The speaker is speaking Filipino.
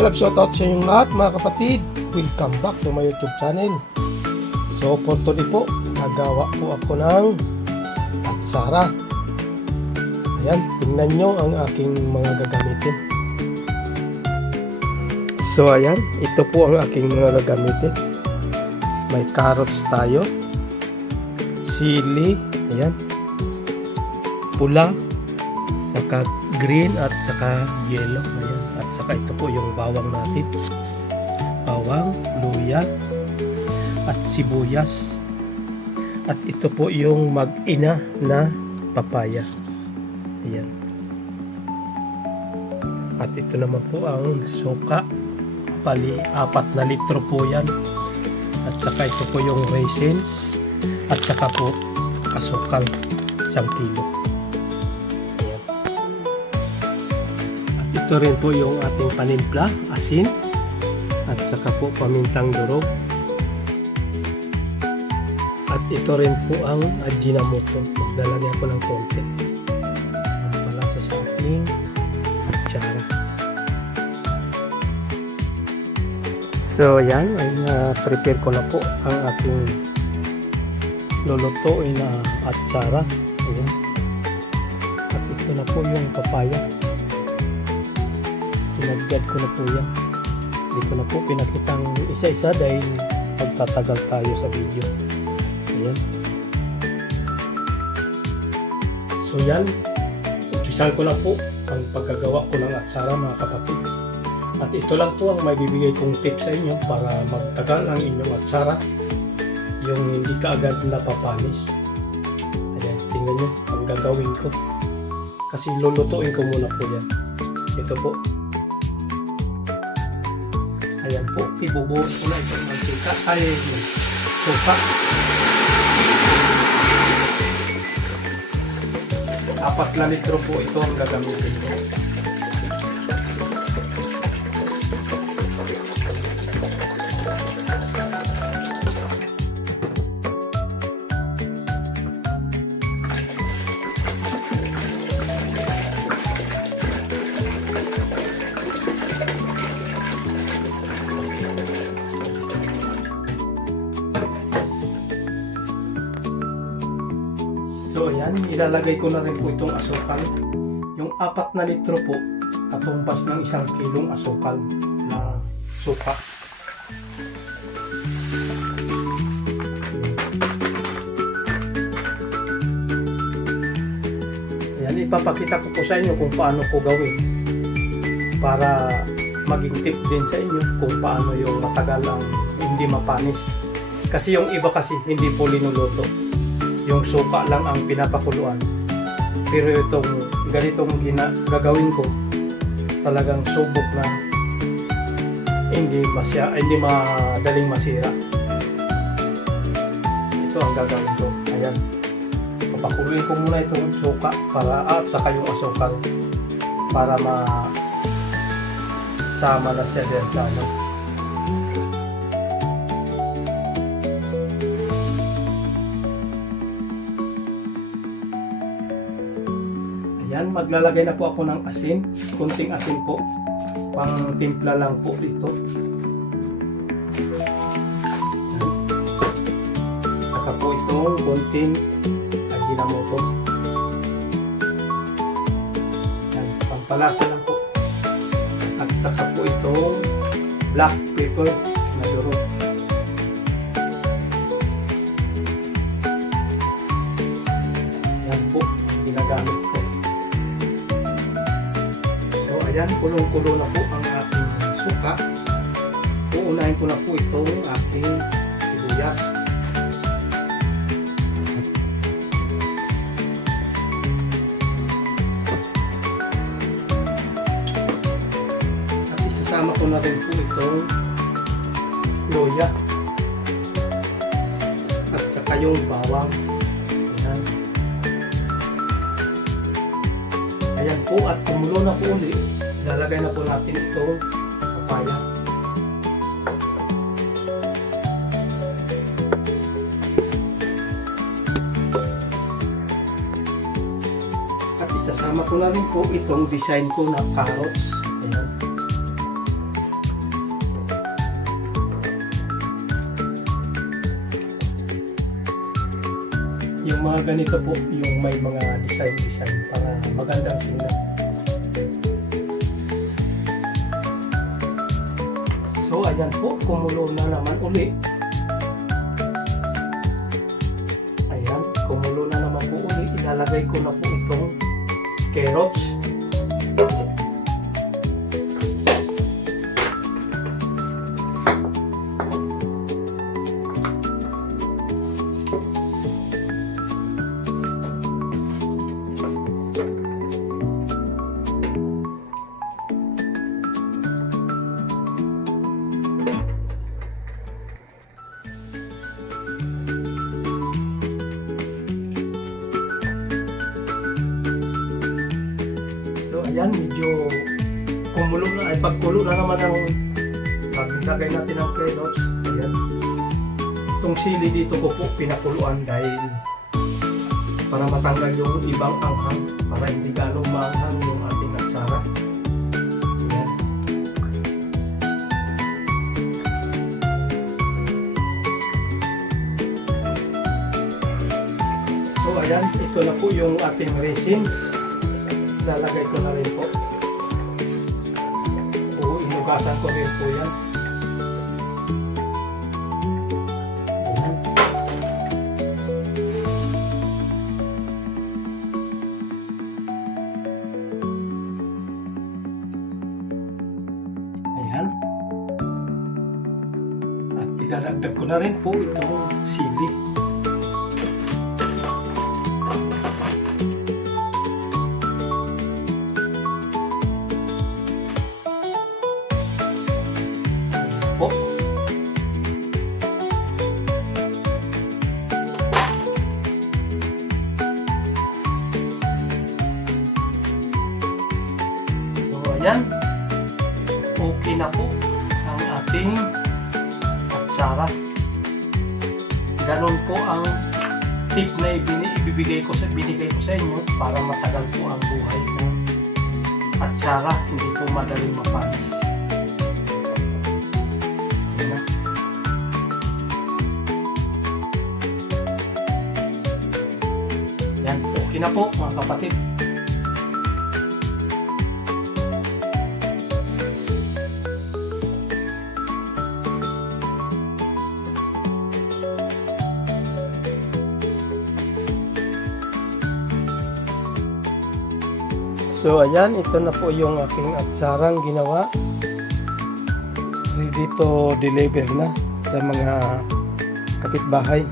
love shoutout sa inyong lahat mga kapatid. Welcome back to my YouTube channel. So for today po, nagawa po ako ng atsara. Ayan, tingnan nyo ang aking mga gagamitin. So ayan, ito po ang aking mga gagamitin. May carrots tayo, sili, ayan, pula, saka green at saka yellow, ayan. At saka ito po yung bawang natin, bawang, luya at sibuyas, at ito po yung mag-ina na papaya, ayan. At ito naman po ang suka, pali 4 na litro po yan. At saka ito po yung raisins, at saka po asukal 1 kilo. Ayan. At ito rin po yung ating panimpla, asin, at saka po pamintang durog. At ito rin po ang ajinomoto. Maglalagay po ng konti ang palasa sa ating atsara. So yan, ay prepare ko na po ang aking lulutuin na atsara. Ayan. At ito na po yung papaya. Tinagad ko na po yan. Hindi ko na po pinakitang isa-isa dahil magtatagal tayo sa video. Ayan. So yan, umpisahan ko lang po ang pagkagawa ko ng atsara mga kapatid. At ito lang po ang may bibigay kong tip sa inyo para magtagal ang inyong atsara, yung hindi kaagad napapanis. Ayan, tingnan nyo ang gagawin ko. Kasi lulutuin ko muna po yan. Ito po. Ayan po, ibubuhos ko na itong mantika. Ay, suka. 4 na litro po ito ang gagamitin ko. So ayan, ilalagay ko na rin po itong asukal. Yung 4 na litro po, katumbas ng 1 kilong asukal na suka. Ayan, ipapakita ko po sa inyo kung paano ko gawin para maging tip din sa inyo kung paano yung matagal ang hindi mapanis. Kasi yung iba kasi hindi po linuluto, yung suka lang ang pinapakuluan. Pero itong ganitong gagawin ko, talagang subok na hindi madaling masira. Ito ang gagawin ko. Ayan, papakuluin ko muna itong suka at saka yung asukal para sama na siya din sa ano. Ayan, maglalagay na po ako ng asin, kunting asin po, pang timpla lang po dito. Saka po itong kunting ajinomoto. Ayan, pampalasa lang po. At saka po itong black pepper na durog. Ayan po ang ginagamit ko. Ayan, kulong-kulo na po ang ating suka. Uunahin ko na po itong ating sibuyas. At isasama ko na rin po itong luya. At saka yung bawang. Ayan. Ayan po, at kumulo na po ulit. Ilalagay na po natin itong papaya. At isasama ko na rin po itong design ko na carrots. Ayan. Yung mga ganito po, yung may mga design para magandang tingnan. So ayan po, kumulo na naman uli. Ayan, kumulo na naman po uli. Ilalagay ko na po itong carrots. So ayan, medyo kumulo na, ay pagkulo na naman ang paglagay natin ng carrots. Ayan. Itong sili dito ko po pinakuluan dahil para matanggal yung ibang anghang, para hindi ganong maanghang yung ating atsara. Ayan. So ayan, ito na po yung ating raisins. Lalagay ko na rin po. Inugasan ko rin po yan. Ayan. Ayan. At idadagdag ko na rin po itong sili. Po. So ayan, okay na po ang ating atsara. Ganon po ang tip na binigay ko sa inyo para matagal po ang buhay ng atsara, hindi po madaling mapanis. Okay na po mga kapatid. So ayan, ito na po yung aking atsarang ginawa. Ready to deliver na sa mga kapitbahay.